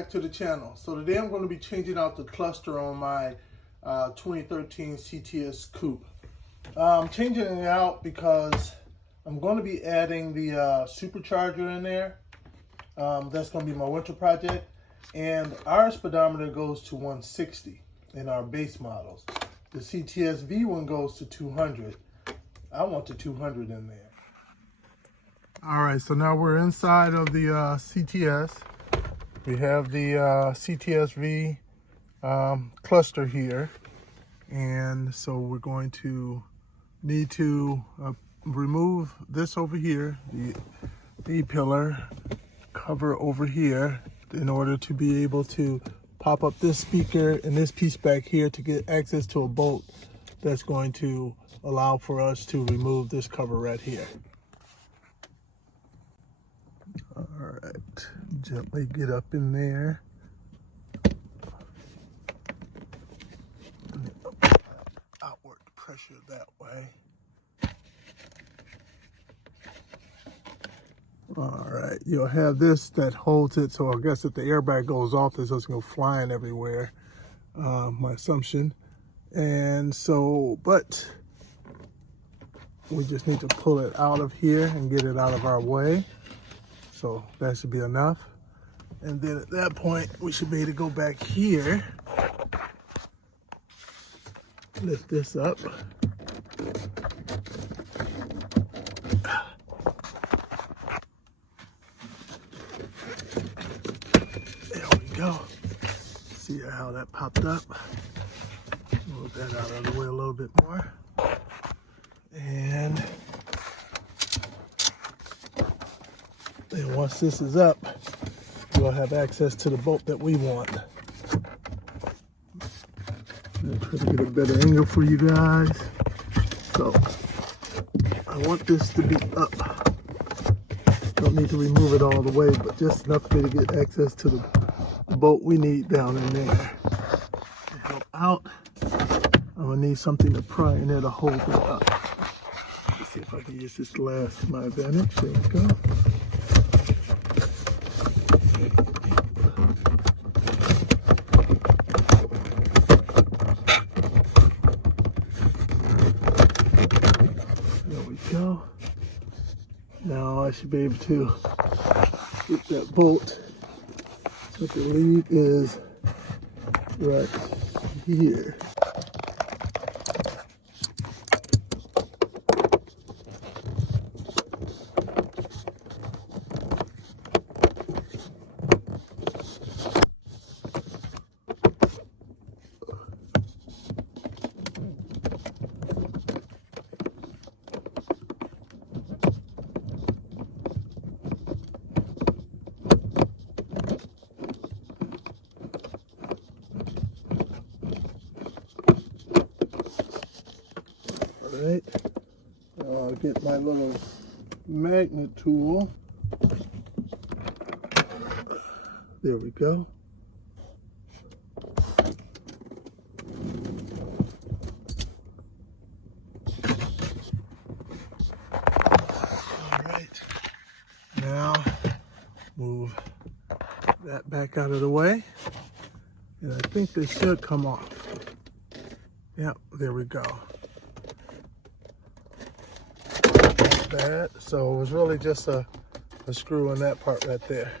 back to the channel. So today I'm going to be changing out the cluster on my 2013 CTS coupe. I'm changing it out because I'm going to be adding the supercharger in there. That's going to be my winter project. And our speedometer goes to 160 in our base models. The CTS-V one goes to 200. I want the 200 in there. All right, so now we're inside of the CTS. We have the CTS-V cluster here. And so we're going to need to remove this over here, the A-pillar cover over here, in order to be able to pop up this speaker and this piece back here to get access to a bolt that's going to allow for us to remove this cover right here. All right, gently get up in there. Outward pressure that way. All right, you'll have this that holds it, so I guess if the airbag goes off, this doesn't go flying everywhere, my assumption. And so, but we just need to pull it out of here and get it out of our way. So that should be enough. And then at that point, we should be able to go back here, lift this up. There we go. See how that popped up? Move that out of the way a little bit more. And then once this is up, we'll have access to the bolt that we want. I'll try to get a better angle for you guys. So I want this to be up. Don't need to remove it all the way, but just enough for me to get access to the bolt we need down in there. To help out, I'm gonna need something to pry in there to hold it up. Let's see if I can use this glass to my advantage. There we go. There we go. Now I should be able to get that bolt. So the lead is right here. Right, I'll get my little magnet tool. There we go. All right, now move that back out of the way, and I think this should come off. Yep, there we go. That. So it was really just a screw in that part right there.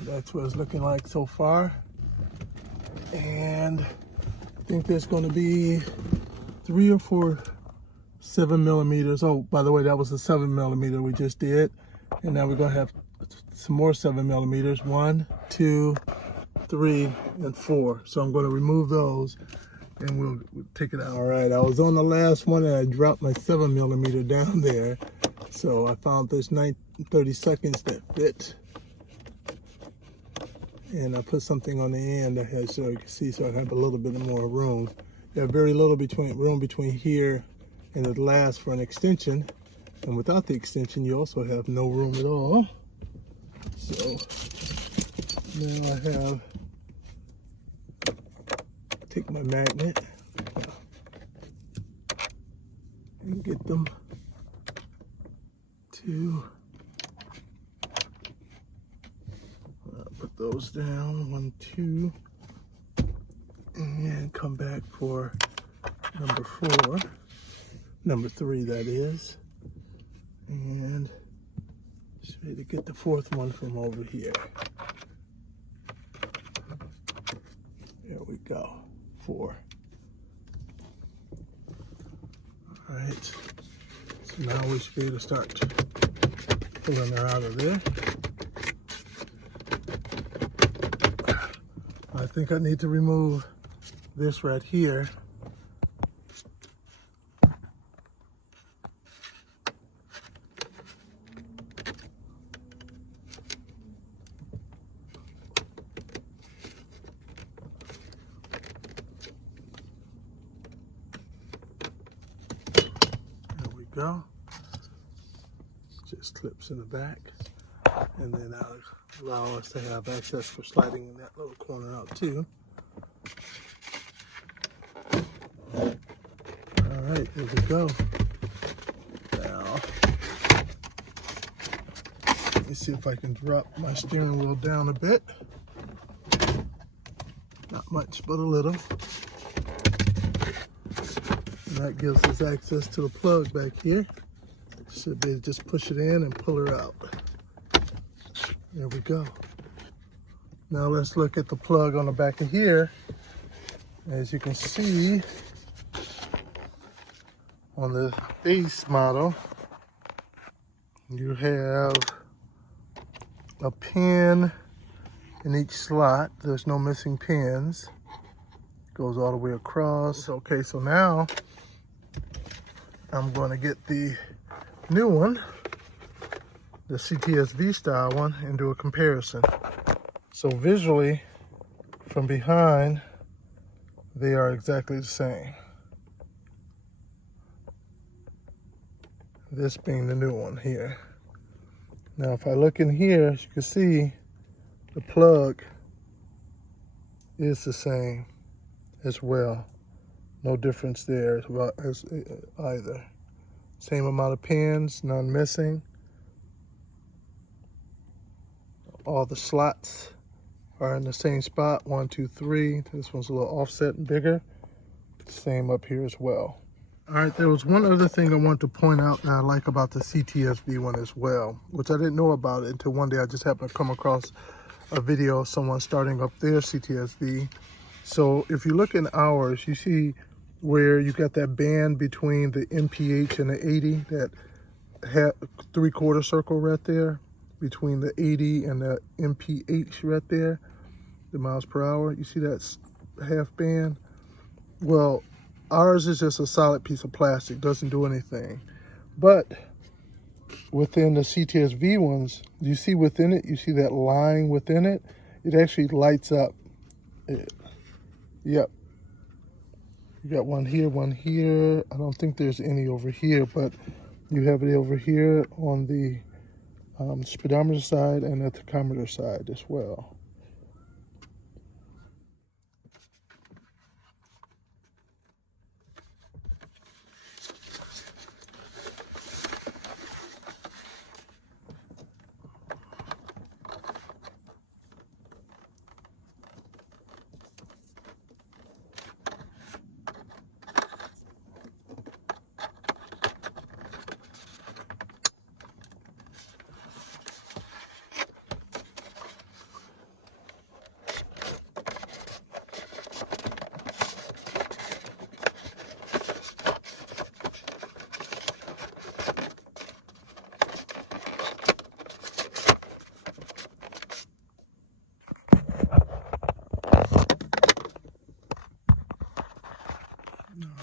That's what it's looking like so far. And I think there's going to be 3 or 4 7mm. Oh, by the way, that was a 7mm we just did. And now we're going to have some more 7mm. 1, 2, 3, and 4. So I'm going to remove those and we'll take it out. All right, I was on the last one and I dropped my 7mm down there. So I found this 30-seconds that fit. And I put something on the end that has, so you can see, so I have a little bit more room. You have very little room between here and the last for an extension. And without the extension, you also have no room at all. So now I have, take my magnet and get them to those down, 1, 2, and come back for number 4, number 3 that is, and just ready to get the 4th one from over here. There we go, 4. All right, so now we should be able to start pulling her out of there. I think I need to remove this right here. There we go. Just clips in the back, and then that'll allow us to have access for sliding that little corner out too. All right, there we go. Now, let me see if I can drop my steering wheel down a bit. Not much, but a little. And that gives us access to the plug back here. Should be just push it in and pull her out. There we go. Now let's look at the plug on the back of here. As you can see, on the base model, you have a pin in each slot. There's no missing pins. Goes all the way across. Okay, so now I'm going to get the new one, the CTS-V style one, and do a comparison. So visually, from behind, they are exactly the same. This being the new one here. Now if I look in here, as you can see, the plug is the same as well. No difference there as either. Same amount of pins, none missing. All the slots are in the same spot, 1, 2, 3. This one's a little offset and bigger. Same up here as well. All right, there was one other thing I want to point out that I like about the CTS-V one as well, which I didn't know about it until one day I just happened to come across a video of someone starting up their CTS-V. So if you look in ours, you see where you got that band between the MPH and the 80, that 3/4 circle right there, between the 80 and the MPH right there, the miles per hour. You see that half band? Well, ours is just a solid piece of plastic, doesn't do anything. But within the CTS-V ones, you see within it, you see that line within it, it actually lights up. Yep. You got one here, one here. I don't think there's any over here, but you have it over here on the speedometer side and the tachometer side as well.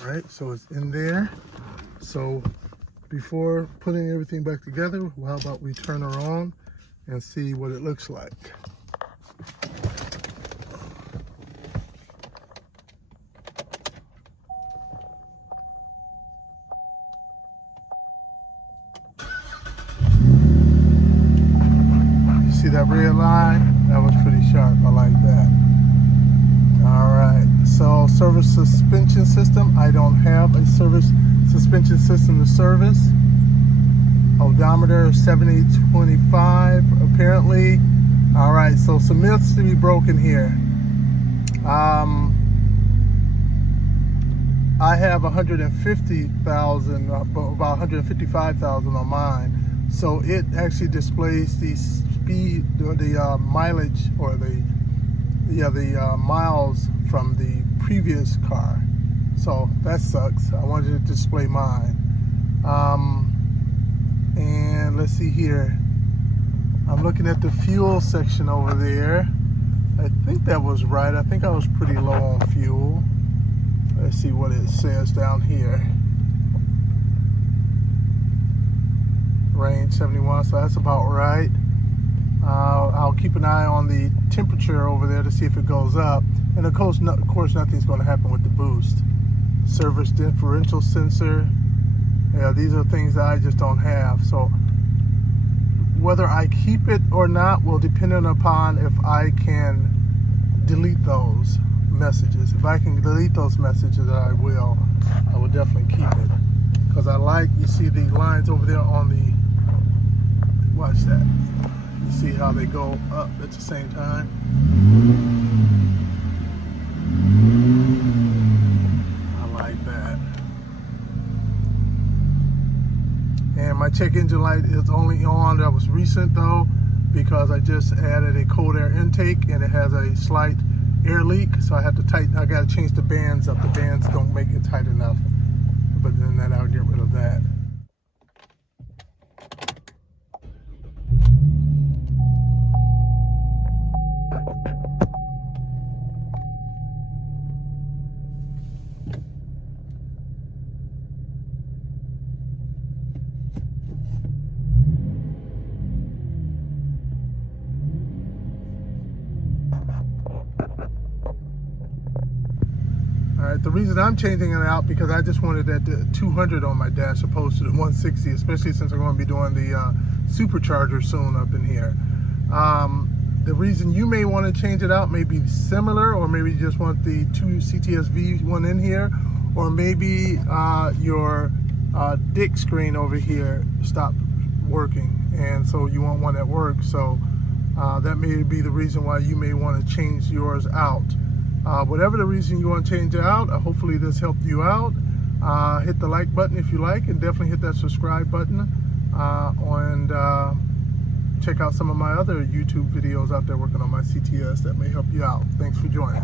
All right, so it's in there. So before putting everything back together, well, how about we turn her on and see what it looks like. You see that red line? That was pretty sharp. I like that. All right, so service suspension system. I don't have a service suspension system to service. Odometer 7825. Apparently All right, so some myths to be broken here. I have 150,000, about 155,000 on mine. So it actually displays the speed, or the mileage, or the miles from the previous car. So that sucks. I wanted to display mine. And let's see here. I'm looking at the fuel section over there. I think that was right. I think I was pretty low on fuel. Let's see what it says down here. Range 71, so that's about right. I'll keep an eye on the temperature over there to see if it goes up. And of course nothing's going to happen with the boost. Service differential sensor. Yeah, these are things that I just don't have. So whether I keep it or not will depend upon if I can delete those messages. If I can delete those messages, I will definitely keep it. Because I like, you see the lines over there on the, watch that. You see how they go up at the same time? I like that. And my check engine light is only on, that was recent though, because I just added a cold air intake and it has a slight air leak, so I have to tighten, I gotta change the bands up. The bands don't make it tight enough, but then I'll get rid of that. All right, the reason I'm changing it out because I just wanted that 200 on my dash opposed to the 160, especially since I'm going to be doing the supercharger soon up in here. The reason you may want to change it out may be similar, or maybe you just want the 2 CTS-V one in here, or maybe your DIC screen over here stopped working, and so you want one that works. So that may be the reason why you may want to change yours out. Whatever the reason you want to change it out, hopefully this helped you out. Hit the like button if you like, and definitely hit that subscribe button. And check out some of my other YouTube videos out there working on my CTS that may help you out. Thanks for joining.